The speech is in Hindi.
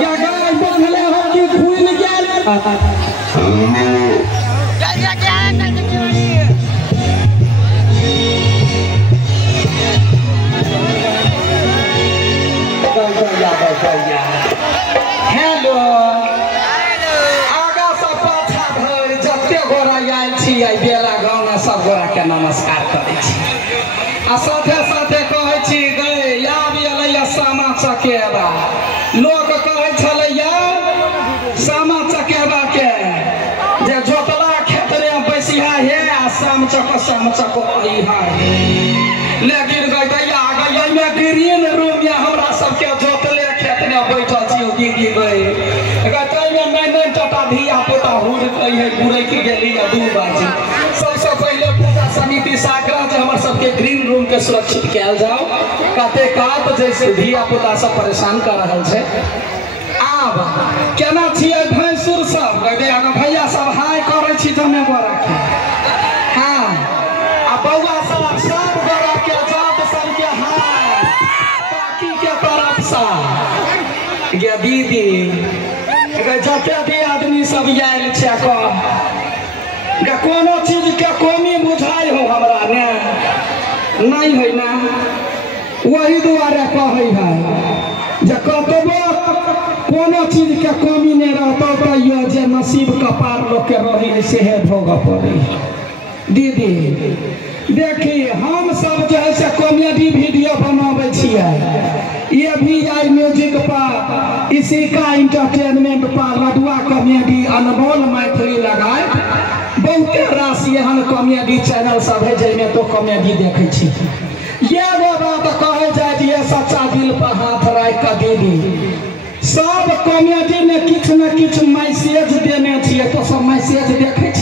या गाय बंधले हो कि खुल गेल जल्दी क्या है हेलो आगा सब पाछा भर जते गोरा आयल छी आई बेला गाँव में सब गोरा के नमस्कार करे छी आ साथे साथे कहै छी गए याद एलैया सामा चकेबा लोग कहै छलैया सामा चकेबा के जे जोतला खेत रे बैसिया हे आ साम चक इहा लेकिन गई दैया गई में ग्रीन रूम या हमरा सबके जोतले खेत में बैठल छी दीदी गई में मैंने टटा धिया पुता हुड़ कहे बुरैक गेली 2 बाजी सबसे पहले पूजा समिति से आग्रह जे हमर सबके ग्रीन रूम के सुरक्षित कैल जाओ कते कात जैसे धिया पुता सब परेशान कर रहल छै आब केना छियै भैंसुर सब भैया सब हाय करे छी जमे बड़ा के हां आ बौआ सब बड़ा के जात सब के हाय बाकी के तरफ सा गे दीदी जते भी आदमी सब आयल छै गे कोनो चीज के कमी बुझाई हो हमरा ने नहीं है ना वही दुआरे कहे है जे कतबो कोनो चीज के कमी नहीं रहता तो जे नसीब कपार लोग के रही से भोग पड़े दीदी देखी हम सब जो है से कॉमेडी वीडियो बनावे छियै ये भी आई म्यूजिक पर इसी का इंटरटेनमेंट पर लडुआ कॉमेडी अनमोल मैथिली लगाए बहुते राशि एहन कॉमेडी चैनल सब है जिसमें तो कॉमेडी देखे छी ये वो बात कहे जाए दिए सच्चा दिल पर हाथ रख के दीदी सब कॉमेडी में किछ न किछ मैसेज देने छियै तो सब मैसेज देखे छी